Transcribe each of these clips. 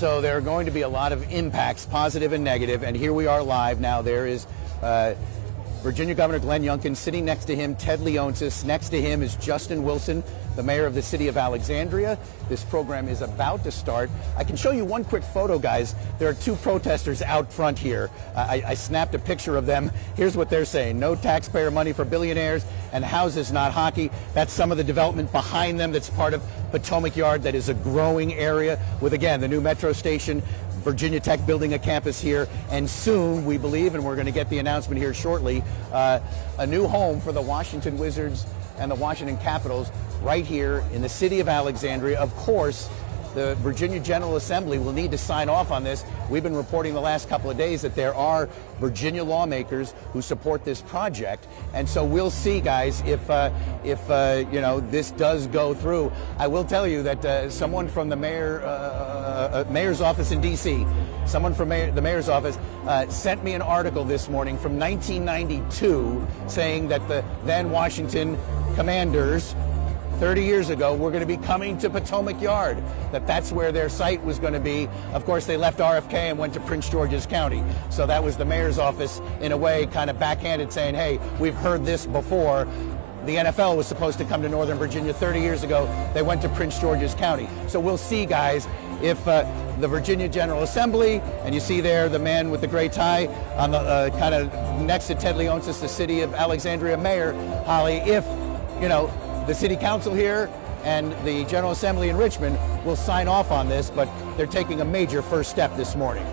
So there are going to be a lot of impacts, positive and negative, and here we are live now. There is Virginia Governor Glenn Youngkin sitting next to him, Ted Leonsis. Next to him is Justin Wilson, the mayor of the city of Alexandria. This program is about to start. I can show you one quick photo, guys. There are two protesters out front here. I snapped a picture of them. Here's what they're saying. No taxpayer money for billionaires and houses, not hockey. That's some of the development behind them that's part of Potomac Yard. That is a growing area with, again, the new metro station, Virginia Tech building a campus here, and soon, we believe, and we're going to get the announcement here shortly, a new home for the Washington Wizards and the Washington Capitals right here in the city of Alexandria. Of course, the Virginia General Assembly will need to sign off on this. We've been reporting the last couple of days that there are Virginia lawmakers who support this project, and so we'll see, guys, if you know, this does go through. I will tell you that someone from the mayor's office in D.C., someone from the mayor's office sent me an article this morning from 1992 saying that the then Washington Commanders 30 years ago were going to be coming to Potomac Yard, that's where their site was going to be. Of course, they left RFK and went to Prince George's County. So that was the mayor's office, in a way, kind of backhanded, saying, hey, we've heard this before. The NFL was supposed to come to Northern Virginia 30 years ago. They went to Prince George's County. So we'll see, guys, if the Virginia General Assembly, and you see there the man with the gray tie on the kind of next to Ted Leonsis, the city of Alexandria mayor, Holly, if, you know, the city council here and the General Assembly in Richmond will sign off on this, but they're taking a major first step this morning.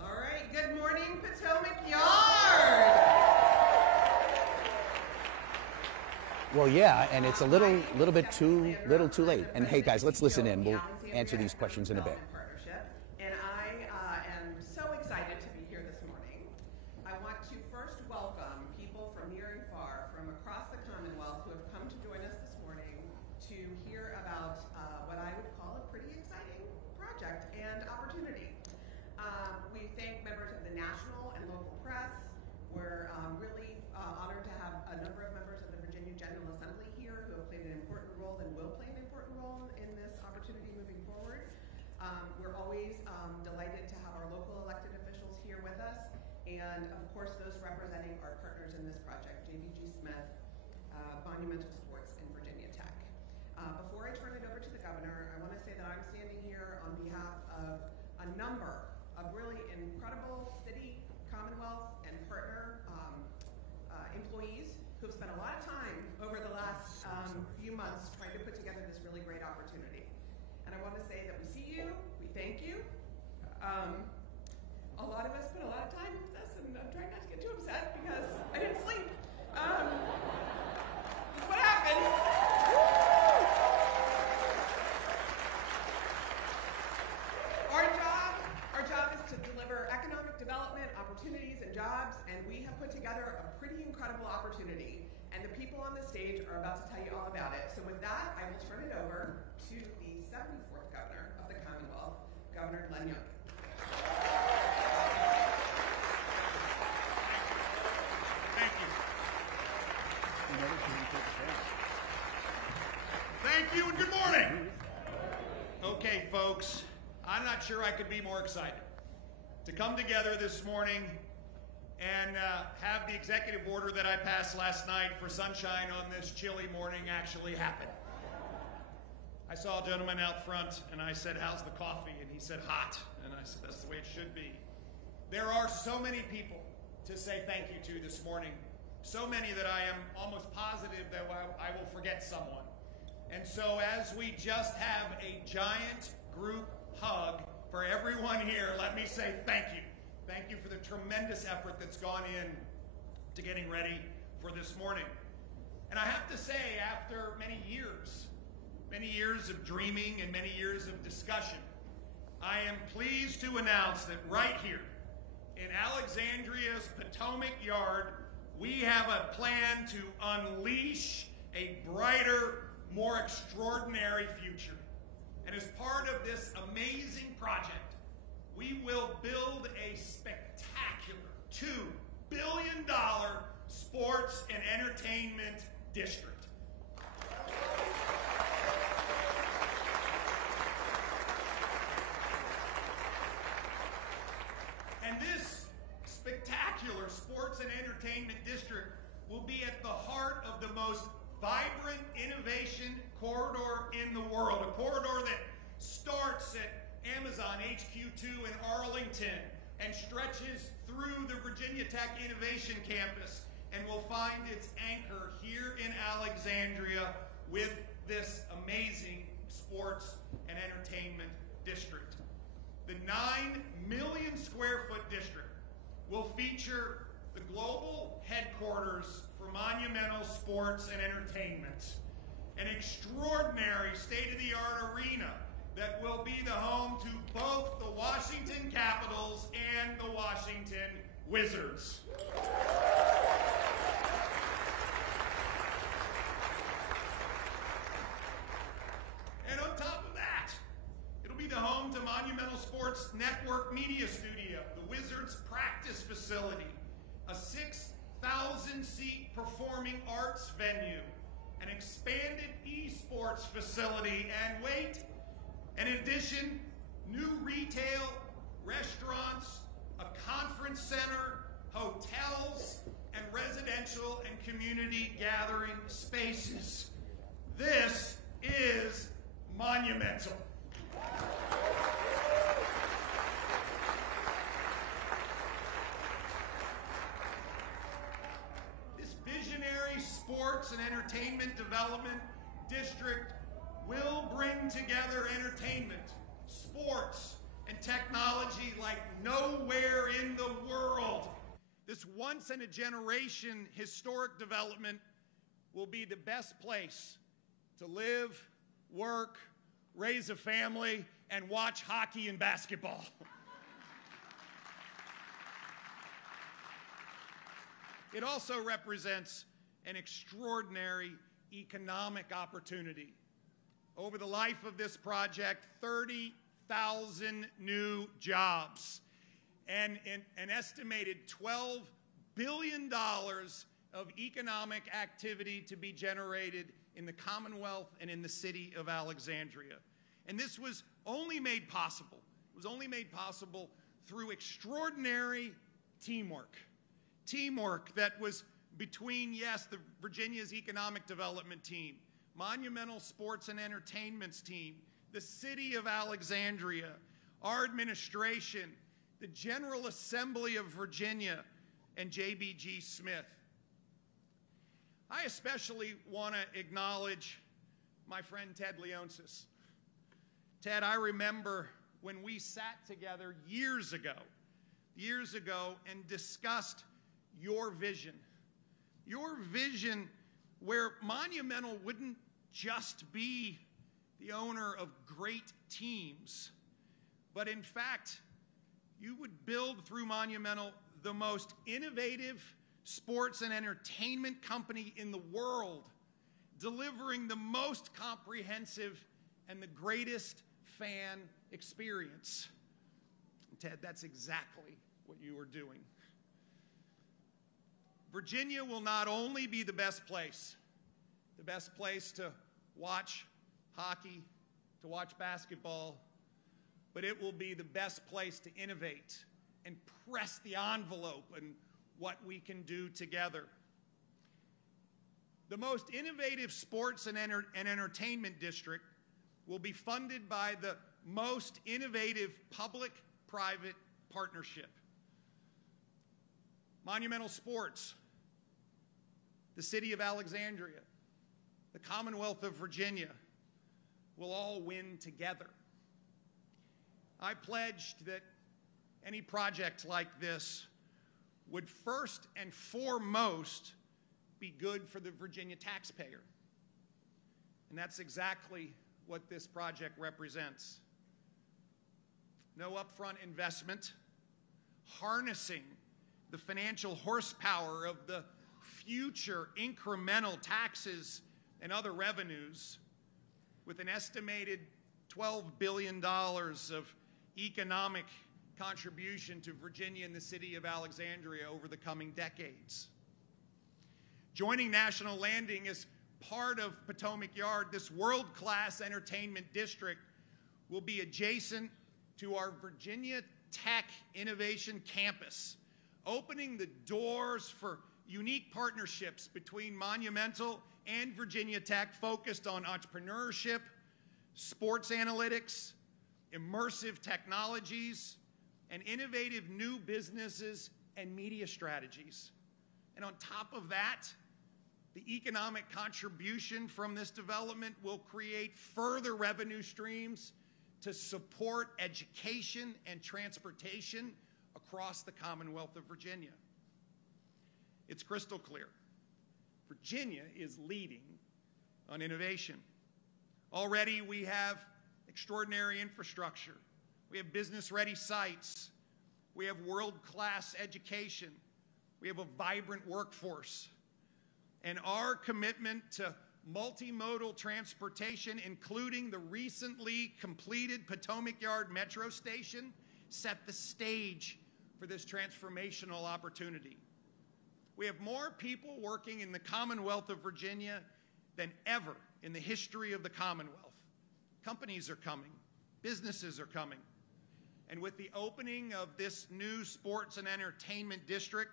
All right, good morning, Potomac Yard. Well, yeah, and it's a little bit too late. And hey, guys, let's listen in. We'll answer these questions in a bit. And I am so excited to be here this morning. I want to first welcome people from near and far, from across the Commonwealth, who have come to join us this morning to hear about what I would call a pretty exciting project and opportunity. We thank members of the national and local press. We're really honored to have a number of members of the Virginia General Assembly here who have played an important role and will play an important role in this opportunity moving forward. We're always delighted to have our local elected officials here with us, and of course those representing our partners in this project, JBG Smith, Monumental Sports, and Virginia Tech. Before I turn it over to the governor, I want to say that I'm standing here on behalf of a number of really incredible city, Commonwealth, and partner employees who've spent a lot of time over the last few months trying to put together this really great opportunity. And I want to say that we see you, we thank you. A lot of us spent a lot of time with this, and I'm trying not to get too upset because I didn't sleep. That's what happened. Our job is to deliver economic development, opportunities, and jobs, and we have put together a pretty incredible opportunity. And the people on the stage are about to tell you all about it. So with that, I will turn it over to the 74th governor of the Commonwealth, Governor Glenn Youngkin. Thank you. Thank you and good morning. Okay, folks, I'm not sure I could be more excited to come together this morning and have the executive order that I passed last night for sunshine on this chilly morning actually happen. I saw a gentleman out front and I said, how's the coffee? And he said, hot. And I said, that's the way it should be. There are so many people to say thank you to this morning. So many that I am almost positive that I will forget someone. And so as we just have a giant group hug for everyone here, let me say thank you. Thank you for the tremendous effort that's gone in to getting ready for this morning. And I have to say, after many years of dreaming and many years of discussion, I am pleased to announce that right here in Alexandria's Potomac Yard, we have a plan to unleash a brighter, more extraordinary future. And as part of this amazing project, we will build a spectacular $2 billion Entertainment District. And this spectacular sports and entertainment district will be at the heart of the most vibrant innovation corridor in the world, a corridor that starts at Amazon HQ2 in Arlington and stretches through the Virginia Tech Innovation Campus and will find its anchor here in Alexandria with this amazing sports and entertainment district. The 9 million square foot district will feature the global headquarters for Monumental Sports and Entertainment, an extraordinary state-of-the-art arena that will be the home to both the Washington Capitals and the Washington Wizards. And on top of that, it'll be the home to Monumental Sports Network Media Studio, the Wizards practice facility, a 6,000-seat performing arts venue, an expanded esports facility, and wait, and in addition, new retail, restaurants, a conference center, hotels, and residential and community gathering spaces. This is monumental. This visionary sports and entertainment development district will bring together entertainment, sports, and technology like nowhere in the world. This once-in-a-generation historic development will be the best place to live, work, raise a family, and watch hockey and basketball. It also represents an extraordinary economic opportunity. Over the life of this project, 30,000 new jobs and an estimated $12 billion of economic activity to be generated in the Commonwealth and in the city of Alexandria. And this was only made possible. It was only made possible through extraordinary teamwork. Teamwork that was between, yes, the Virginia's economic development team, Monumental Sports and Entertainment's team, the city of Alexandria, our administration, the General Assembly of Virginia, and JBG Smith. I especially want to acknowledge my friend Ted Leonsis. Ted, I remember when we sat together years ago, and discussed your vision where Monumental wouldn't just be the owner of great teams, but in fact, you would build through Monumental the most innovative sports and entertainment company in the world, delivering the most comprehensive and the greatest fan experience. And Ted, that's exactly what you are doing. Virginia will not only be the best place to watch hockey, to watch basketball, but it will be the best place to innovate and press the envelope in what we can do together. The most innovative sports and entertainment district will be funded by the most innovative public-private partnership. Monumental Sports, the city of Alexandria, the Commonwealth of Virginia will all win together. I pledged that any project like this would first and foremost be good for the Virginia taxpayer. And that's exactly what this project represents. No upfront investment, harnessing the financial horsepower of the future incremental taxes and other revenues, with an estimated $12 billion of economic contribution to Virginia and the city of Alexandria over the coming decades. Joining National Landing as part of Potomac Yard, this world-class entertainment district will be adjacent to our Virginia Tech Innovation Campus, opening the doors for unique partnerships between Monumental and Virginia Tech focused on entrepreneurship, sports analytics, immersive technologies, and innovative new businesses and media strategies. And on top of that, the economic contribution from this development will create further revenue streams to support education and transportation across the Commonwealth of Virginia. It's crystal clear. Virginia is leading on innovation. Already we have extraordinary infrastructure. We have business-ready sites. We have world-class education. We have a vibrant workforce. And our commitment to multimodal transportation, including the recently completed Potomac Yard Metro Station, set the stage for this transformational opportunity. We have more people working in the Commonwealth of Virginia than ever in the history of the Commonwealth. Companies are coming. Businesses are coming. And with the opening of this new sports and entertainment district,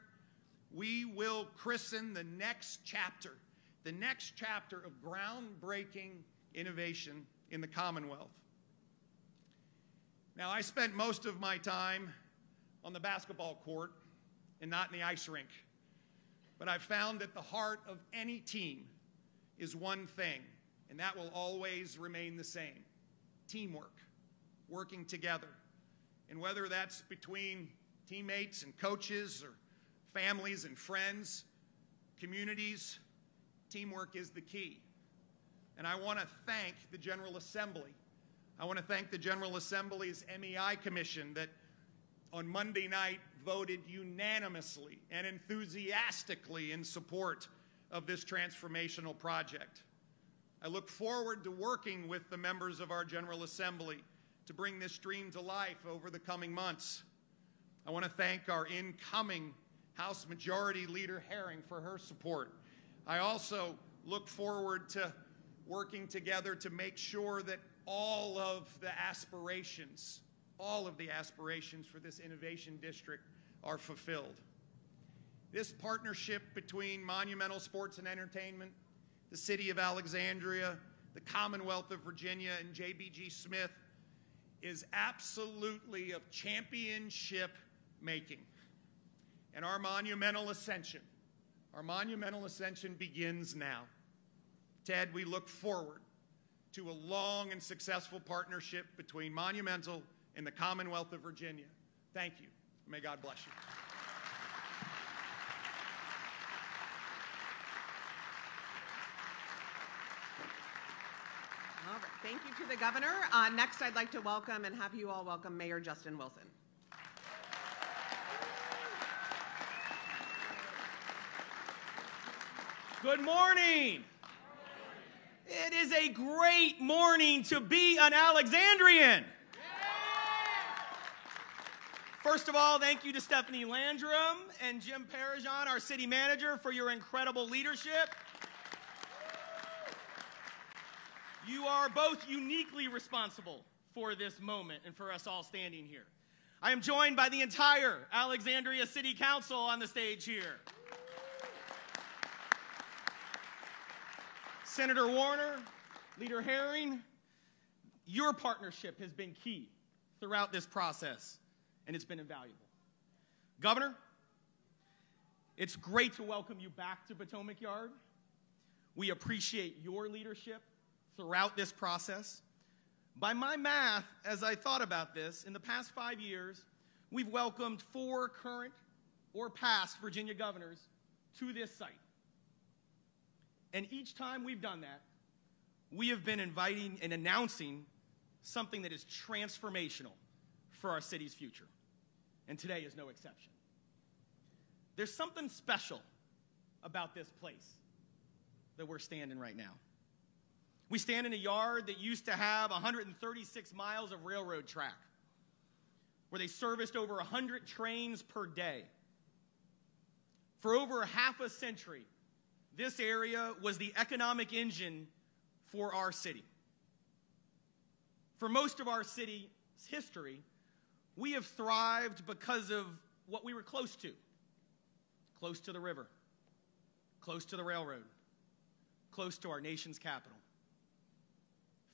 we will christen the next chapter of groundbreaking innovation in the Commonwealth. Now, I spent most of my time on the basketball court and not in the ice rink. But I've found that the heart of any team is one thing, and that will always remain the same: teamwork, working together. And whether that's between teammates and coaches or families and friends, communities, teamwork is the key. And I want to thank the General Assembly. I want to thank the General Assembly's MEI Commission that on Monday night voted unanimously and enthusiastically in support of this transformational project. I look forward to working with the members of our General Assembly to bring this dream to life over the coming months. I want to thank our incoming House Majority Leader Herring for her support. I also look forward to working together to make sure that all of the aspirations for this innovation district are fulfilled. This partnership between Monumental Sports and Entertainment, the City of Alexandria, the Commonwealth of Virginia, and JBG Smith is absolutely of championship making. And our monumental ascension begins now. Ted, we look forward to a long and successful partnership between Monumental and the Commonwealth of Virginia. Thank you. May God bless you. All right. Thank you to the governor. Next, I'd like to welcome and have you all welcome Mayor Justin Wilson. Good morning. It is a great morning to be an Alexandrian. First of all, thank you to Stephanie Landrum and Jim Parajan, our city manager, for your incredible leadership. You are both uniquely responsible for this moment and for us all standing here. I am joined by the entire Alexandria City Council on the stage here. Senator Warner, Leader Herring, your partnership has been key throughout this process, and it's been invaluable. Governor, it's great to welcome you back to Potomac Yard. We appreciate your leadership throughout this process. By my math, as I thought about this, in the past 5 years, we've welcomed 4 current or past Virginia governors to this site. And each time we've done that, we have been inviting and announcing something that is transformational for our city's future. And today is no exception. There's something special about this place that we're standing right now. We stand in a yard that used to have 136 miles of railroad track, where they serviced over 100 trains per day. For over half a century, this area was the economic engine for our city. For most of our city's history, we have thrived because of what we were close to. Close to the river, close to the railroad, close to our nation's capital.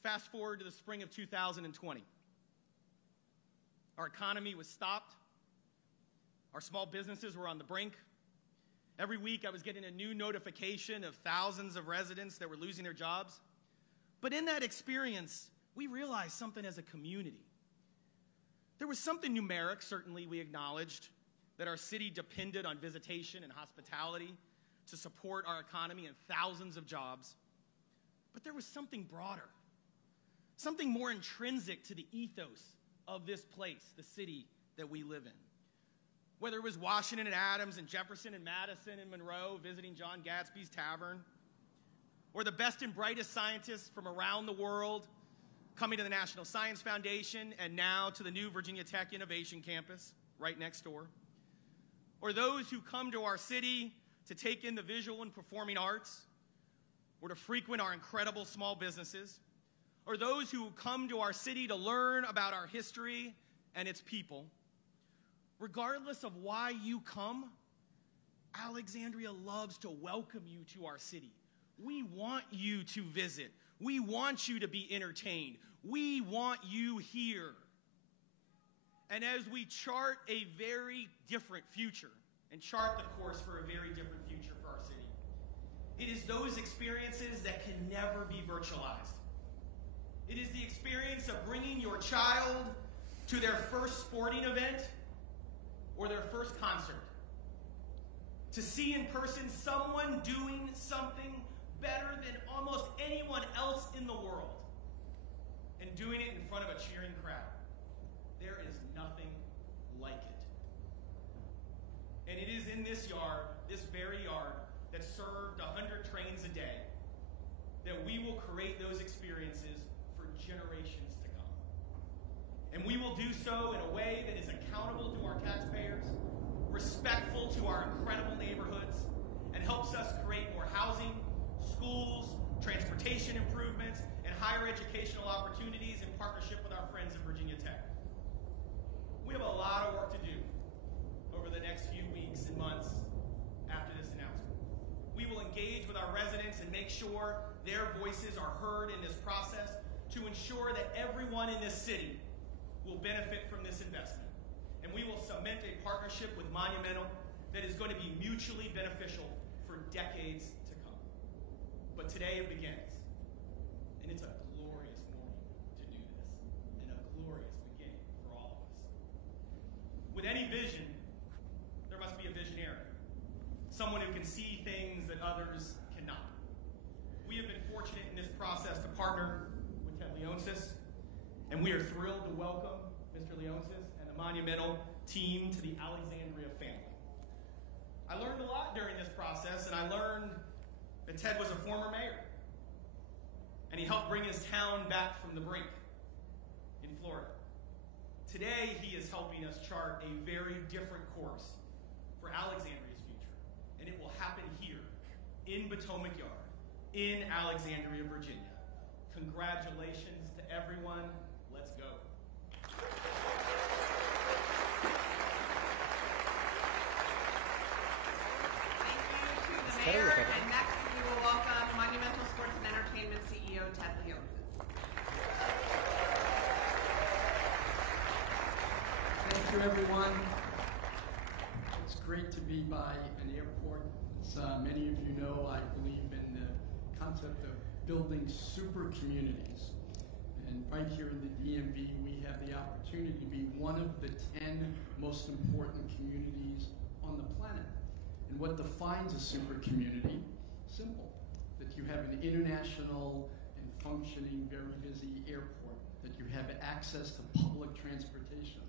Fast forward to the spring of 2020. Our economy was stopped. Our small businesses were on the brink. Every week I was getting a new notification of thousands of residents that were losing their jobs. But in that experience, we realized something as a community. There was something numeric, certainly we acknowledged, that our city depended on visitation and hospitality to support our economy and thousands of jobs. But there was something broader, something more intrinsic to the ethos of this place, the city that we live in. Whether it was Washington and Adams and Jefferson and Madison and Monroe visiting John Gatsby's Tavern, or the best and brightest scientists from around the world coming to the National Science Foundation and now to the new Virginia Tech Innovation Campus right next door, or those who come to our city to take in the visual and performing arts, or to frequent our incredible small businesses, or those who come to our city to learn about our history and its people. Regardless of why you come, Alexandria loves to welcome you to our city. We want you to visit. We want you to be entertained. We want you here. And as we chart a very different future and chart the course for a very different future for our city, it is those experiences that can never be virtualized. It is the experience of bringing your child to their first sporting event or their first concert, to see in person someone doing something better than almost anyone else in the world, and doing it in front of a cheering crowd. There is nothing like it. And it is in this yard, this very yard, that served 100 trains a day, that we will create those experiences for generations to come. And we will do so in a way that is accountable to our taxpayers, respectful to our incredible neighborhoods, and helps us create more housing, schools, transportation improvements, and higher educational opportunities in partnership with our friends at Virginia Tech. We have a lot of work to do over the next few weeks and months after this announcement. We will engage with our residents and make sure their voices are heard in this process to ensure that everyone in this city will benefit from this investment. And we will cement a partnership with Monumental that is going to be mutually beneficial for decades to come. But today it begins. And it's a glorious morning to do this, and a glorious beginning for all of us. With any vision, there must be a visionary, someone who can see things that others cannot. We have been fortunate in this process to partner with Leonsis, and we are thrilled to welcome Mr. Leonsis and the Monumental team to the Alexandria family. I learned a lot during this process, and I learned that Ted was a former mayor, and he helped bring his town back from the brink in Florida. Today, he is helping us chart a very different course for Alexandria's future, and it will happen here in Potomac Yard, in Alexandria, Virginia. Congratulations to everyone. Let's go. Thank you to the mayor, and next we will welcome Monumental Sports and Entertainment CEO Ted Leonsis. Thank you, everyone. It's great to be by an airport. As many of you know, I believe in the concept of building super communities. And right here in the DMV, we have the opportunity to be one of the 10 most important communities on the planet. And what defines a super community? Simple. That you have an international and functioning, very busy airport, that you have access to public transportation,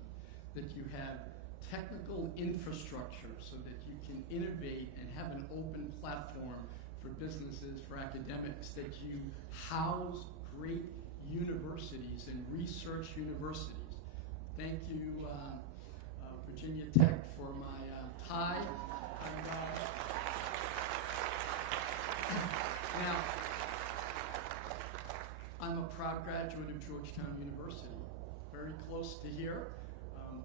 that you have technical infrastructure so that you can innovate and have an open platform for businesses, for academics, that you house great universities and research universities. Thank you, Virginia Tech, for my tie. And proud graduate of Georgetown University, very close to here.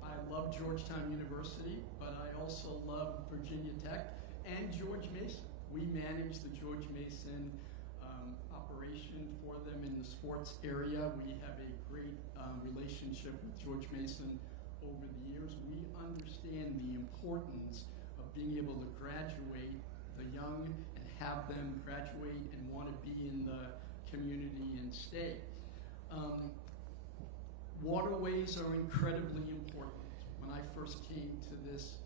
I love Georgetown University, but I also love Virginia Tech and George Mason. We manage the George Mason operation for them in the sports area. We have a great relationship with George Mason over the years. We understand the importance of being able to graduate the young and have them graduate and want to be in the community and stay. Waterways are incredibly important. When I first came to this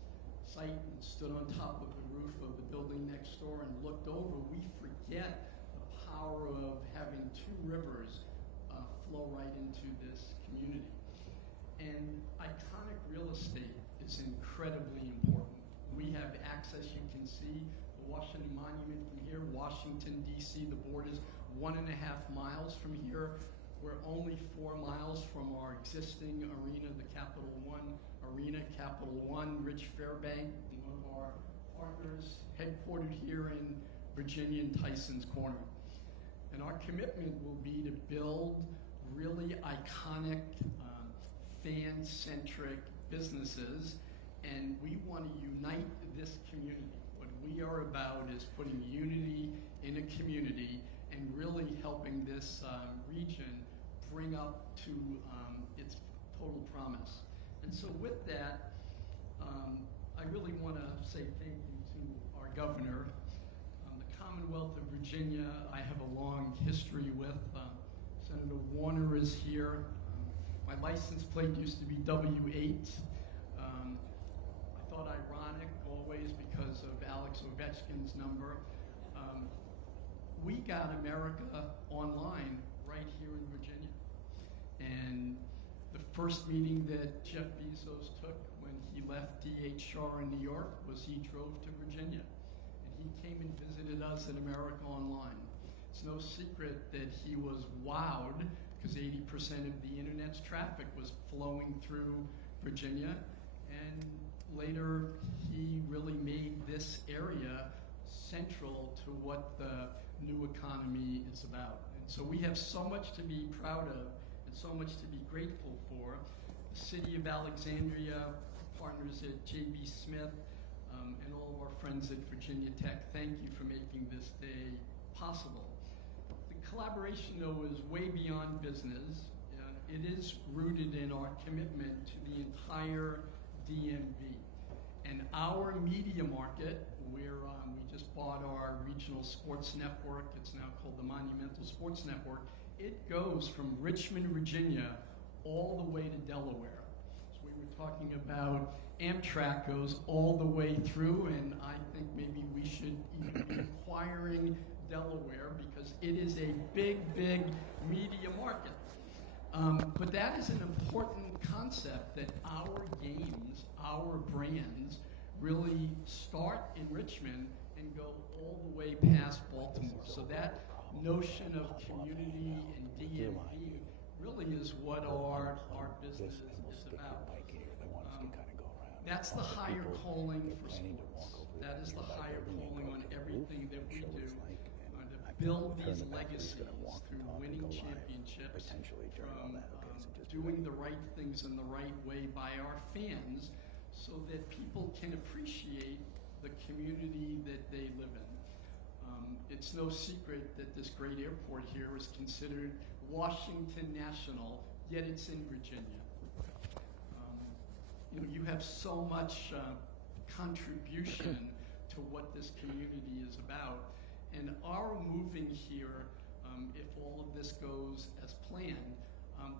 site and stood on top of the roof of the building next door and looked over, we forget the power of having two rivers flow right into this community. And iconic real estate is incredibly important. We have access, you can see the Washington Monument from here, Washington, D.C., the board is 1.5 miles from here. We're only 4 miles from our existing arena, the Capital One Arena. Capital One, Rich Fairbank, one of our partners, headquartered here in Virginia and Tyson's Corner. And our commitment will be to build really iconic, fan-centric businesses, and we want to unite this community. What we are about is putting unity in a community and really helping this region bring up to its total promise. And so with that, I really want to say thank you to our governor. The Commonwealth of Virginia, I have a long history with. Senator Warner is here. My license plate used to be W8. I thought ironic always because of Alex Ovechkin's number. We got America online right here in Virginia. And the first meeting that Jeff Bezos took when he left DHR in New York was he drove to Virginia. And he came and visited us at America Online. It's no secret that he was wowed because 80% of the internet's traffic was flowing through Virginia. And later, he really made this area central to what the new economy is about. And so we have so much to be proud of and so much to be grateful for. The city of Alexandria, partners at J.B. Smith, and all of our friends at Virginia Tech, thank you for making this day possible. The collaboration, though, is way beyond business. It is rooted in our commitment to the entire DMV. And our media market, where we just bought our regional sports network, it's now called the Monumental Sports Network, it goes from Richmond, Virginia, all the way to Delaware. So we were talking about Amtrak goes all the way through, and I think maybe we should even be acquiring Delaware because it is a big, big media market. But that is an important concept that our games, our brands, really start in Richmond and go all the way past Baltimore. So that notion of community and DMV really is what our business is about. That's the higher calling for sports. That is the higher calling on everything that we do, to build these legacies through winning championships, from doing the right things in the right way by our fans, so that people can appreciate the community that they live in. It's no secret that this great airport here is considered Washington National, yet it's in Virginia. You have so much contribution to what this community is about. And our moving here, if all of this goes as planned,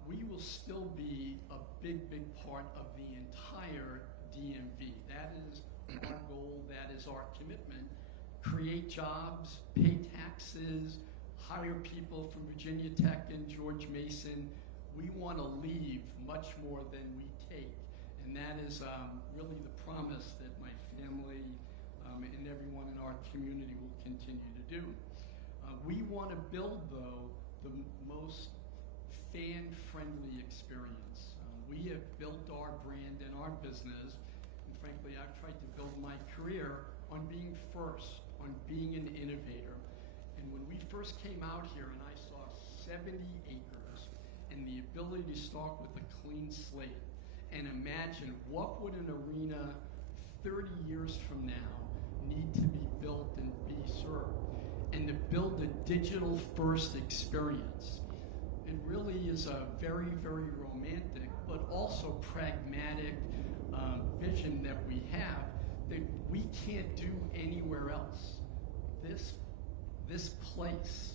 we will still be a big, big part of the entire DMV. That is our goal, that is our commitment. Create jobs, pay taxes, hire people from Virginia Tech and George Mason. We want to leave much more than we take. And that is really the promise that my family and everyone in our community will continue to do. We want to build, though, the most fan-friendly experience. We have built our brand and our business, and frankly, I've tried to build my career on being first, on being an innovator. And when we first came out here and I saw 70 acres and the ability to start with a clean slate and imagine what would an arena 30 years from now need to be built and be served, and to build a digital first experience. It really is a very, very romantic but also pragmatic vision that we have that we can't do anywhere else. This place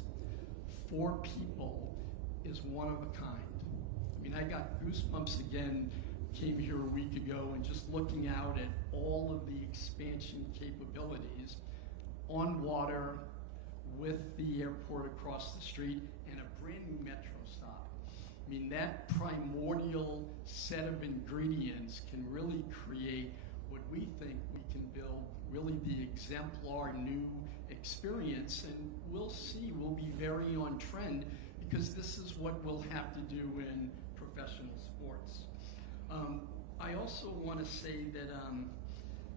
for people is one of a kind. I mean, I got goosebumps again, came here a week ago, and just looking out at all of the expansion capabilities on water with the airport across the street and a brand new metro stop. I mean, that primordial set of ingredients can really create what we think we can build, really the exemplar new experience, and we'll see, we'll be very on trend because this is what we'll have to do in professional sports. I also want to say that,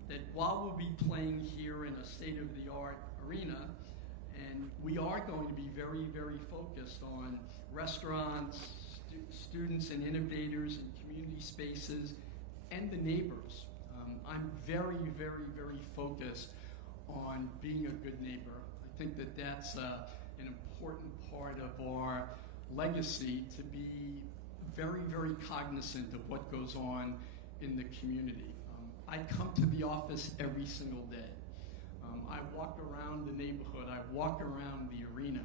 that while we'll be playing here in a state-of-the-art arena, and we are going to be very, very focused on restaurants, students and innovators and community spaces, and the neighbors. I'm very, very, very focused on being a good neighbor. I think that that's an important part of our legacy, to be very, very cognizant of what goes on in the community. I come to the office every single day. I walk around the neighborhood. I walk around the arena.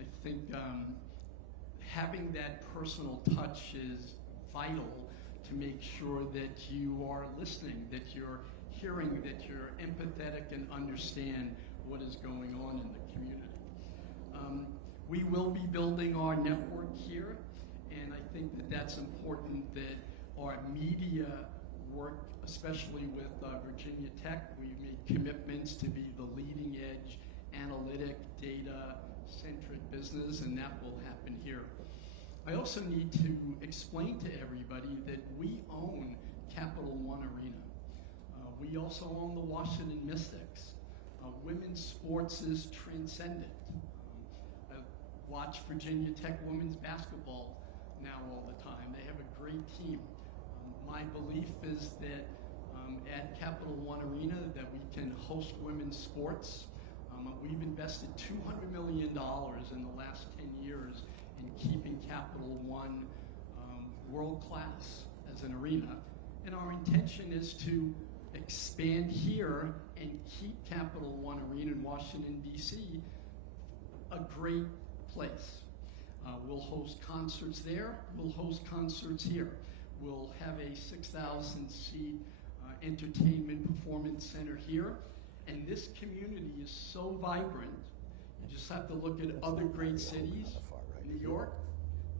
I think having that personal touch is vital to make sure that you are listening, that you're hearing, that you're empathetic and understand what is going on in the community. We will be building our network here, and I think that that's important that our media work, especially with Virginia Tech. We made commitments to be the leading edge analytic, data-centric business, and that will happen here. I also need to explain to everybody that we own Capital One Arena. We also own the Washington Mystics. Women's sports is transcendent. I watch Virginia Tech women's basketball now all the time. They have a great team. My belief is that at Capital One Arena that we can host women's sports. We've invested $200 million in the last 10 years in keeping Capital One world class as an arena. And our intention is to expand here and keep Capital One Arena in Washington, D.C. a great place. We'll host concerts there. We'll host concerts here. We'll have a 6,000-seat entertainment performance center here. And this community is so vibrant. You just have to look at other great cities. New York,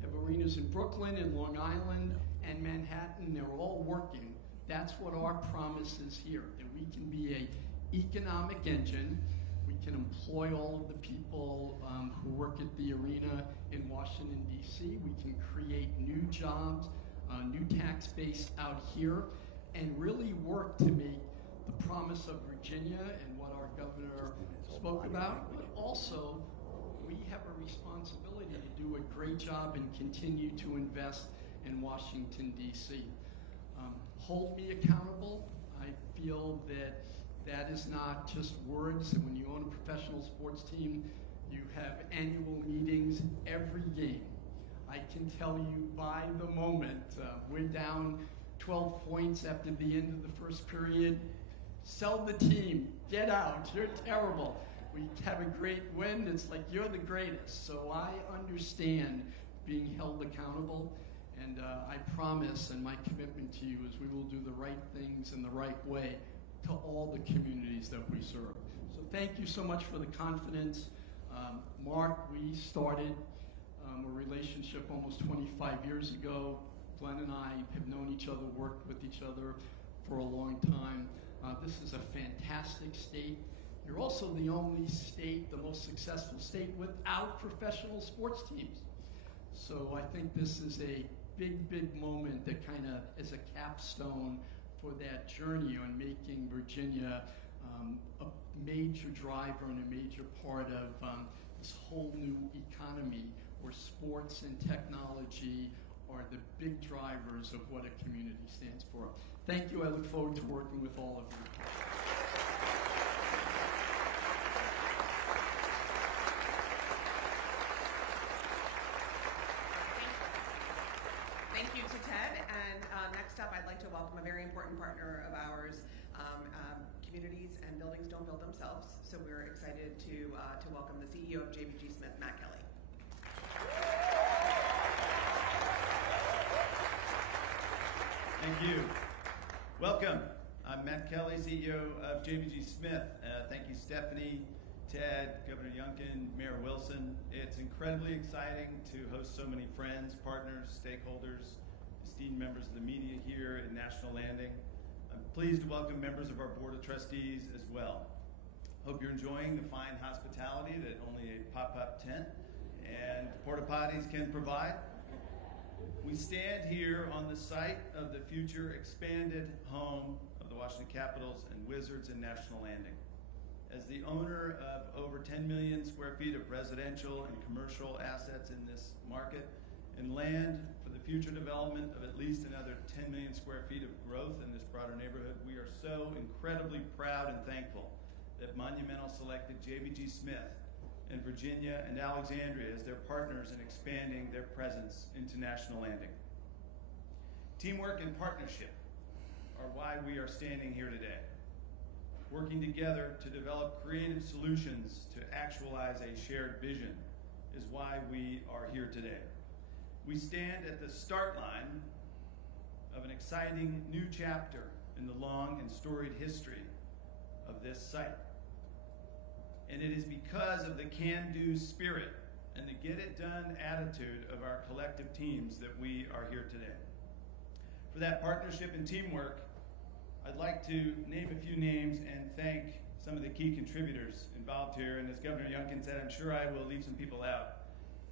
have arenas in Brooklyn and Long Island and Manhattan. They're all working. That's what our promise is here, that we can be an economic engine. We can employ all of the people who work at the arena in Washington, D.C. We can create new jobs, new tax base out here, and really work to make the promise of Virginia and what our governor spoke about, but also we have a responsibility to do a great job and continue to invest in Washington, D.C. Hold me accountable. I feel that that is not just words. And when you own a professional sports team, you have annual meetings every game. I can tell you by the moment, we're down 12 points after the end of the first period. Sell the team. Get out. You're terrible. We have a great win. It's like you're the greatest. So I understand being held accountable. And I promise, and my commitment to you is we will do the right things in the right way to all the communities that we serve. So thank you so much for the confidence. Mark, we started a relationship almost 25 years ago. Glenn and I have known each other, worked with each other for a long time. This is a fantastic state. You're also the only state, the most successful state without professional sports teams. So I think this is a big, big moment that kind of is a capstone for that journey on making Virginia a major driver and a major part of this whole new economy or sports and technology are the big drivers of what a community stands for. Thank you. I look forward to working with all of you. Thank you to Ted. And next up, I'd like to welcome a very important partner of ours. Communities and buildings don't build themselves, so we're excited to welcome the CEO of JBG Smith, Matt Kelly. Thank you. Welcome. I'm Matt Kelly, CEO of JBG Smith. Thank you, Stephanie, Ted, Governor Youngkin, Mayor Wilson. It's incredibly exciting to host so many friends, partners, stakeholders, esteemed members of the media here in National Landing. I'm pleased to welcome members of our Board of Trustees as well. Hope you're enjoying the fine hospitality that only a pop-up tent and porta potties can provide. We stand here on the site of the future expanded home of the Washington Capitals and Wizards in National Landing. As the owner of over 10 million square feet of residential and commercial assets in this market and land for the future development of at least another 10 million square feet of growth in this broader neighborhood, we are so incredibly proud and thankful that Monumental selected JBG Smith and Virginia and Alexandria as their partners in expanding their presence into National Landing. Teamwork and partnership are why we are standing here today. Working together to develop creative solutions to actualize a shared vision is why we are here today. We stand at the start line of an exciting new chapter in the long and storied history of this site. And it is because of the can-do spirit and the get-it-done attitude of our collective teams that we are here today. For that partnership and teamwork, I'd like to name a few names and thank some of the key contributors involved here. And as Governor Youngkin said, I'm sure I will leave some people out.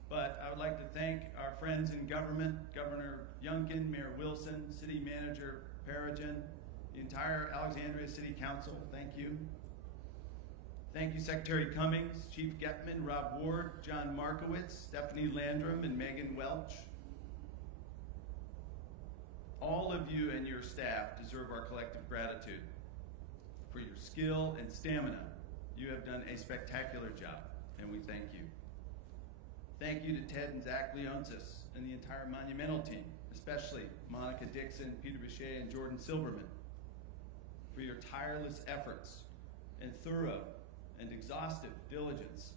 But I would like to thank our friends in government, Governor Youngkin, Mayor Wilson, City Manager Perigin, the entire Alexandria City Council, thank you. Thank you, Secretary Cummings, Chief Getman, Rob Ward, John Markowitz, Stephanie Landrum, and Megan Welch. All of you and your staff deserve our collective gratitude for your skill and stamina. You have done a spectacular job, and we thank you. Thank you to Ted and Zach Leonsis and the entire Monumental team, especially Monica Dixon, Peter Bichet, and Jordan Silberman, for your tireless efforts and thorough and exhaustive diligence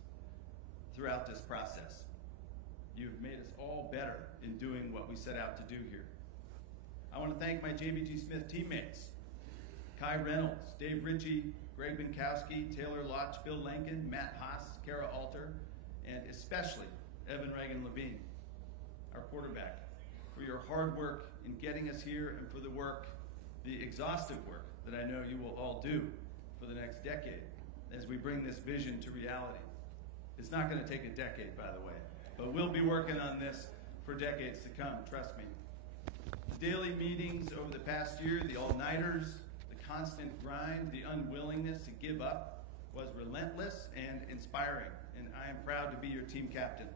throughout this process. You've made us all better in doing what we set out to do here. I want to thank my JBG Smith teammates, Kai Reynolds, Dave Ritchie, Greg Binkowski, Taylor Lotch, Bill Lankin, Matt Haas, Kara Alter, and especially Evan Reagan Levine, our quarterback, for your hard work in getting us here and for the work, the exhaustive work that I know you will all do for the next decade as we bring this vision to reality. It's not going to take a decade, by the way, but we'll be working on this for decades to come, trust me. The daily meetings over the past year, the all-nighters, the constant grind, the unwillingness to give up was relentless and inspiring, and I am proud to be your team captain.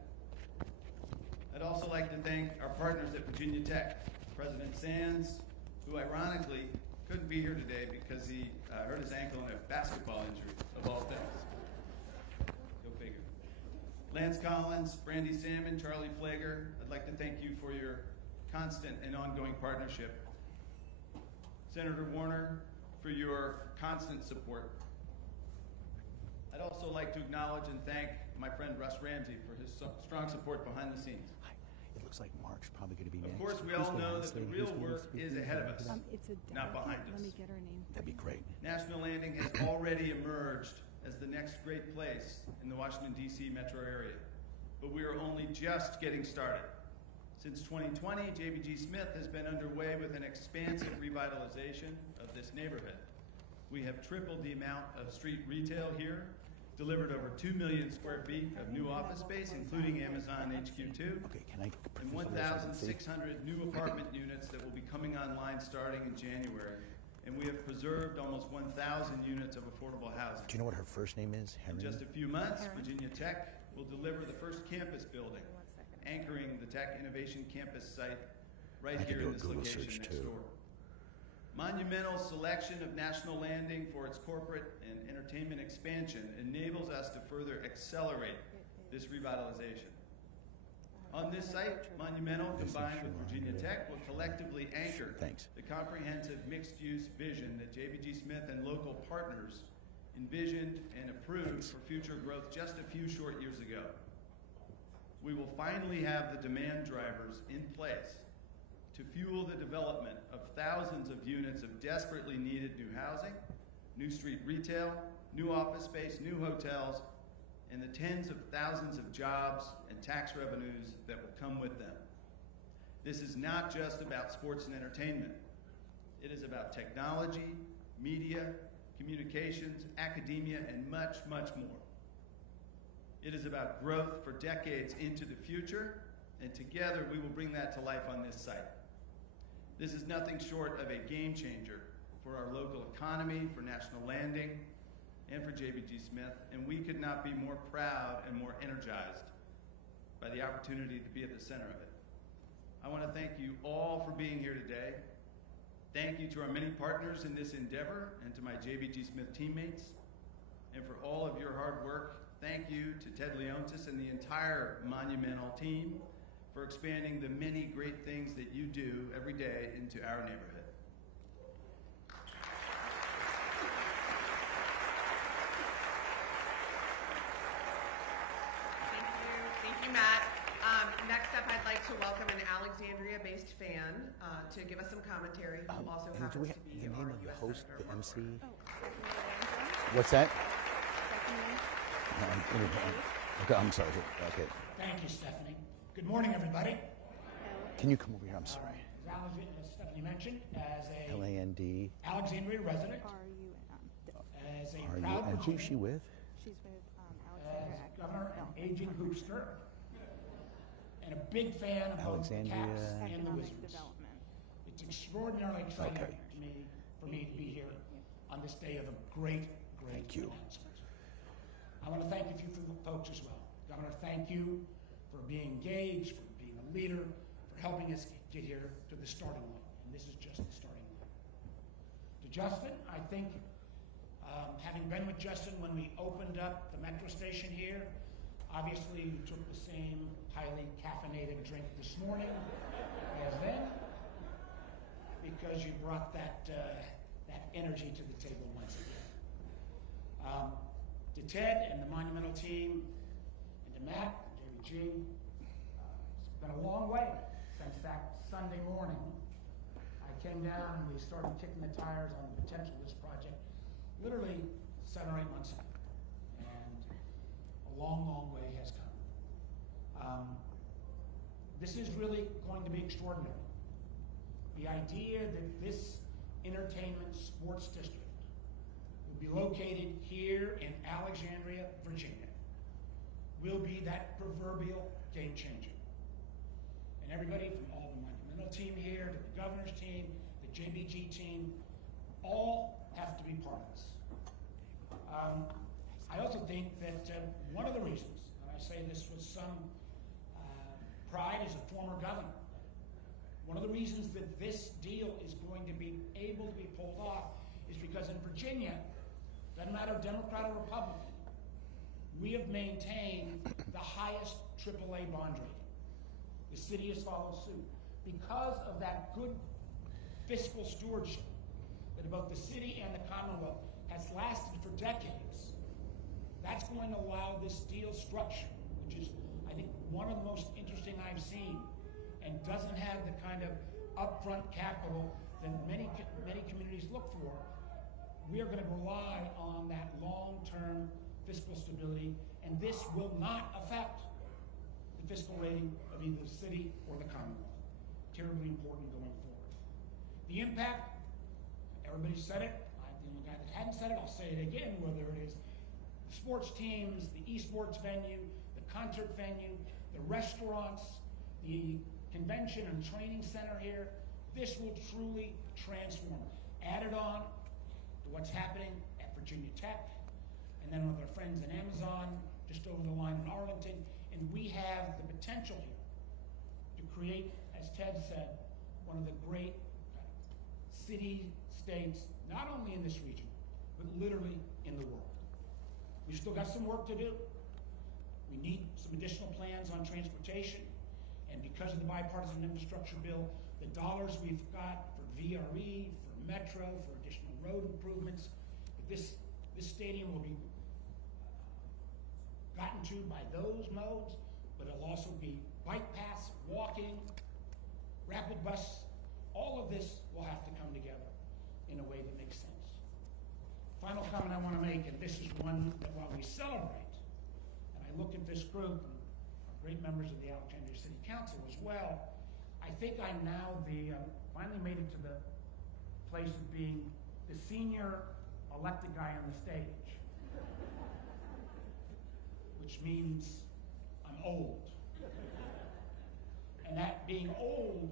I'd also like to thank our partners at Virginia Tech, President Sands, who ironically couldn't be here today because he hurt his ankle in a basketball injury, of all things. Go figure. Lance Collins, Brandy Salmon, Charlie Flager, I'd like to thank you for your constant and ongoing partnership. Senator Warner, for your constant support. I'd also like to acknowledge and thank my friend Russ Ramsey for his strong support behind the scenes. It looks like Mark's probably going to be next. Of course, we all know that the real work is ahead of us, not behind us. Let me get her name. That'd be great. National Landing has already emerged as the next great place in the Washington, D.C. metro area, but we are only just getting started. Since 2020, JBG Smith has been underway with an expansive revitalization of this neighborhood. We have tripled the amount of street retail here, delivered over 2 million square feet of new office space, including Amazon HQ2, Okay, can I? and 1,600 new apartment units that will be coming online starting in January. And we have preserved almost 1,000 units of affordable housing. Do you know what her first name is? In Heron? just a few months, Heron. Virginia Tech will deliver the first campus building anchoring the Tech Innovation Campus site right here in this location next door. Monumental's selection of National Landing for its corporate and entertainment expansion enables us to further accelerate this revitalization. On this site, Monumental, combined with Virginia Tech, will collectively anchor the comprehensive mixed-use vision that JBG Smith and local partners envisioned and approved for future growth just a few short years ago. We will finally have the demand drivers in place to fuel the development of thousands of units of desperately needed new housing, new street retail, new office space, new hotels, and the tens of thousands of jobs and tax revenues that will come with them. This is not just about sports and entertainment. It is about technology, media, communications, academia, and much, much more. It is about growth for decades into the future, and together we will bring that to life on this site. This is nothing short of a game changer for our local economy, for National Landing, and for JBG Smith, and we could not be more proud and more energized by the opportunity to be at the center of it. I want to thank you all for being here today. Thank you to our many partners in this endeavor and to my JBG Smith teammates. And for all of your hard work, thank you to Ted Leonsis and the entire Monumental team for expanding the many great things that you do every day into our neighborhood. Thank you, Matt. Next up, I'd like to welcome an Alexandria-based fan to give us some commentary, who also happens to be the name our of the US host, Senator the MC? What's that? Stephanie. Okay, I'm sorry. Okay. Thank you, Stephanie. Good morning, everybody. Can you come over here? I'm sorry. As Stephanie mentioned, as a L-A-N-D. Alexandria resident, as a proud And who's she with? She's with as Alexandria. governor and aging hoopster, and a big fan of both the Alexandria. Caps and the Economic Wizards. development. It's extraordinarily exciting Okay. for me to be here on this day of a great Thank you. announcement. I want to thank you folks as well. Governor, thank you for being engaged, for being a leader, for helping us get here to the starting line. And this is just the starting line. To Justin, I think, having been with Justin when we opened up the metro station here, obviously you took the same highly caffeinated drink this morning as then, because you brought that energy to the table once again. To Ted and the Monumental team, and to Matt, JBG, it's been a long way since that Sunday morning. I came down and we started kicking the tires on the potential of this project literally 7 or 8 months ago. And a long, long way has come. This is really going to be extraordinary. The idea that this entertainment sports district will be located here in Alexandria, Virginia, will be that proverbial game changer. And everybody from all the Monumental team here, to the governor's team, the JBG team, all have to be part of this. I also think that one of the reasons, and I say this with some pride as a former governor, one of the reasons that this deal is going to be able to be pulled off is because in Virginia, doesn't matter Democrat or Republican, we have maintained the highest AAA bond rating. The city has followed suit because of that good fiscal stewardship that both the city and the Commonwealth has lasted for decades. That's going to allow this deal structure, which is, I think, one of the most interesting I've seen, and doesn't have the kind of upfront capital that many communities look for. We are going to rely on that long-term fiscal stability, and this will not affect the fiscal rating of either the city or the Commonwealth. Terribly important going forward. The impact, everybody said it. I'm the only guy that hadn't said it. I'll say it again, whether it is the sports teams, the esports venue, the concert venue, the restaurants, the convention and training center here. This will truly transform. Added on to what's happening at Virginia Tech, and then with our friends at Amazon, just over the line in Arlington, and we have the potential here create, as Ted said, one of the great city-states, not only in this region, but literally in the world. We've still got some work to do. We need some additional plans on transportation, and because of the bipartisan infrastructure bill, the dollars we've got for VRE, for Metro, for additional road improvements, this stadium will be gotten to by those modes, but it'll also be bike paths, walking, rapid bus. All of this will have to come together in a way that makes sense. Final comment I want to make, and this is one that while we celebrate, and I look at this group, and great members of the Alexandria City Council as well, I think I'm now finally made it to the place of being the senior elected guy on the stage, which means I'm old. And that being old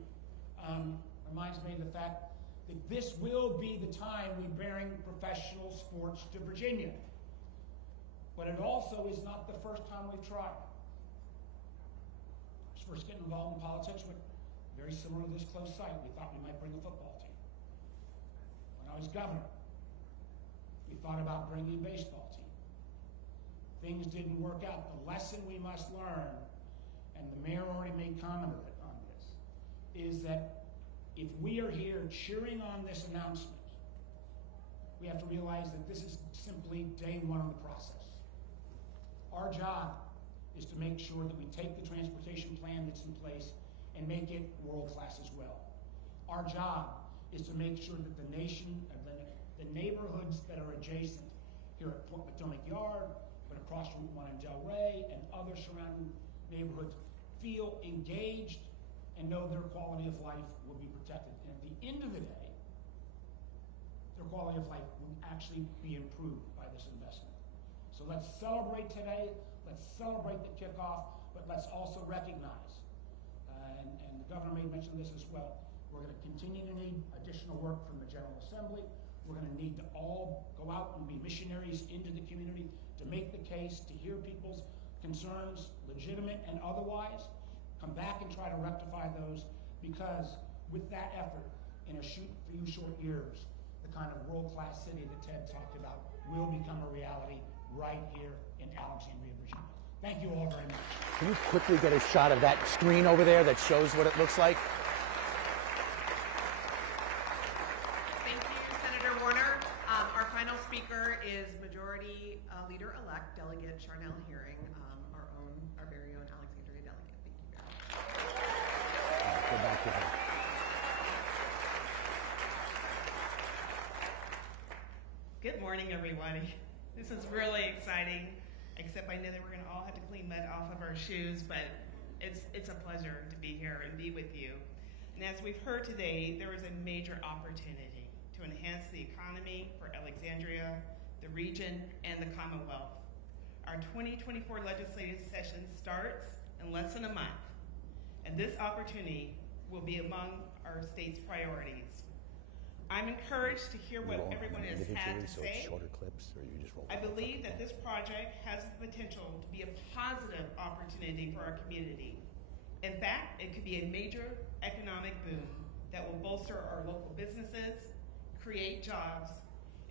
reminds me of the fact that this will be the time we bring professional sports to Virginia. But it also is not the first time we've tried. I was first getting involved in politics with very similar to this close site. We thought we might bring a football team. When I was governor, we thought about bringing a baseball team. Things didn't work out. The lesson we must learn, and the mayor already made comment on this, is that if we are here cheering on this announcement, we have to realize that this is simply day one of the process. Our job is to make sure that we take the transportation plan that's in place and make it world-class as well. Our job is to make sure that the neighborhoods that are adjacent here at Potomac Yard, but across Route 1 in Delray and other surrounding neighborhoods feel engaged and know their quality of life will be protected. And at the end of the day, their quality of life will actually be improved by this investment. So let's celebrate today, let's celebrate the kickoff, but let's also recognize, and the governor made mention of this as well, we're going to continue to need additional work from the General Assembly. We're going to need to all go out and be missionaries into the community to make the case, to hear people's concerns, legitimate and otherwise, come back and try to rectify those, because with that effort, in a few short years, the kind of world-class city that Ted talked about will become a reality right here in Alexandria, Virginia. Thank you all very much. Can you quickly get a shot of that screen over there that shows what it looks like? Thank you, Senator Warner. Our final speaker is Majority Leader-elect Delegate Charnel Herring, our very own Alexandria delegate. Thank you very much. Go back to her. Good morning, everybody. This is really exciting, except I know that we're going to all have to clean mud off of our shoes, but it's a pleasure to be here and be with you. And as we've heard today, there is a major opportunity to enhance the economy for Alexandria, the region, and the Commonwealth. Our 2024 legislative session starts in less than a month, and this opportunity will be among our state's priorities. I'm encouraged to hear what everyone has had to say. Shorter clips, or you just roll. I believe that this project has the potential to be a positive opportunity for our community. In fact, it could be a major economic boom that will bolster our local businesses, create jobs,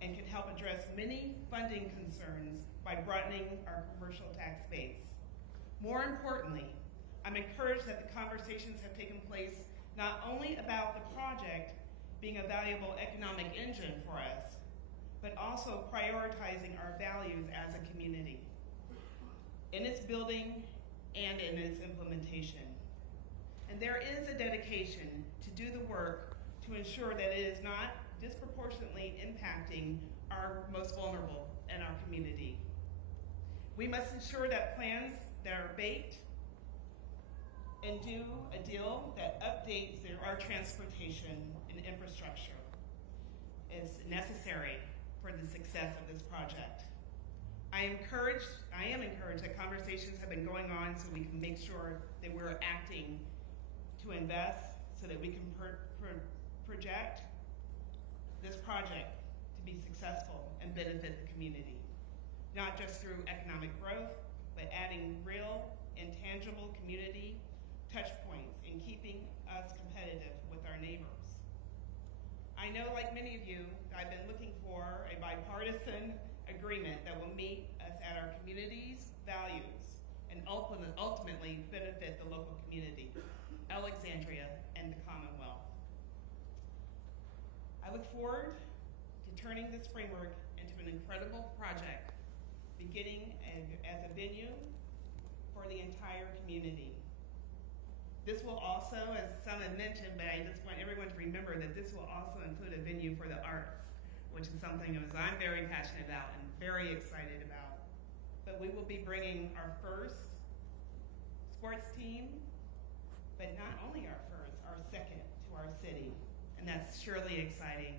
and can help address many funding concerns by broadening our commercial tax base. More importantly, I'm encouraged that the conversations have taken place not only about the project being a valuable economic engine for us, but also prioritizing our values as a community in its building and in its implementation. And there is a dedication to do the work to ensure that it is not disproportionately impacting our most vulnerable in our community. We must ensure that plans that are baked and do a deal that updates our transportation and infrastructure is necessary for the success of this project. I am encouraged that conversations have been going on so we can make sure that we're acting to invest so that we can project this project to be successful and benefit the community, not just through economic growth, but adding real and tangible community touch points in keeping us competitive with our neighbors. I know, like many of you, I've been looking for a bipartisan agreement that will meet us at our community's values and ultimately benefit the local community, Alexandria, and the Commonwealth. I look forward to turning this framework into an incredible project, beginning as a venue for the entire community. This will also, as some have mentioned, but I just want everyone to remember that this will also include a venue for the arts, which is something that I'm very passionate about and very excited about. But we will be bringing our first sports team, but not only our first, our second to our city. And that's surely exciting.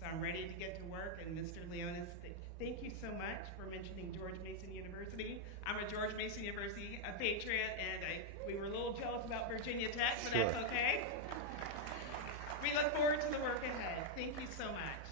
So I'm ready to get to work. And Mr. Leonsis, thank you so much for mentioning George Mason University. I'm a George Mason University patriot, and we were a little jealous about Virginia Tech, but Sure. That's okay. We look forward to the work ahead. Thank you so much.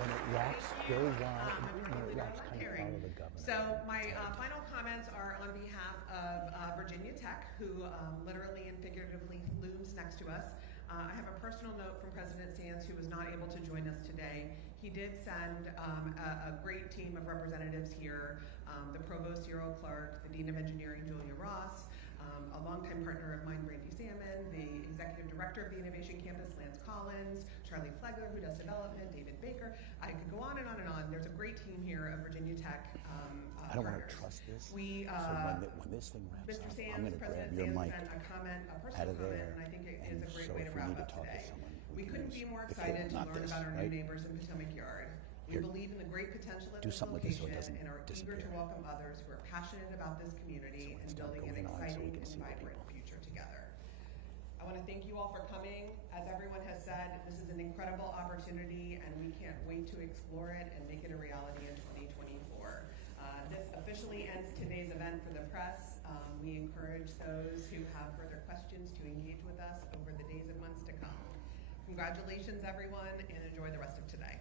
When it wraps, go wide. When it wraps, kind of follow the governor. So my final comments are on behalf of Virginia Tech, who literally and figuratively looms next to us. I have a personal note from President Sands, who was not able to join us today. He did send a great team of representatives here, the Provost, Cyril Clark, the Dean of Engineering, Julia Ross, a longtime partner of mine, Brandy Salmon, the Executive Director of the Innovation Campus, Lance Collins, Charlie Flegler, who does development, David Baker. I could go on and on and on. There's a great team here of Virginia Tech I don't want to partners. trust this. So when this thing wraps Mr. up, Sands, I'm going to grab President your Sands mic sent a comment, a out personal of comment, there. and I think it And is a great so way to if we wrap need to up talk to today. someone, We couldn't use be more the excited to not learn this, about our right? new neighbors in Potomac Yard. We Here. believe in the great potential at Do this something with this so location it doesn't and are eager disappear. to welcome others who are passionate about this community and stop building an going on so we exciting can and see what vibrant people- future together. I want to thank you all for coming. As everyone has said, this is an incredible opportunity, and we can't wait to explore it and make it a reality in 2024. This officially ends today's event for the press. We encourage those who have further questions to engage with us over the days and months to come. Congratulations, everyone, and enjoy the rest of today.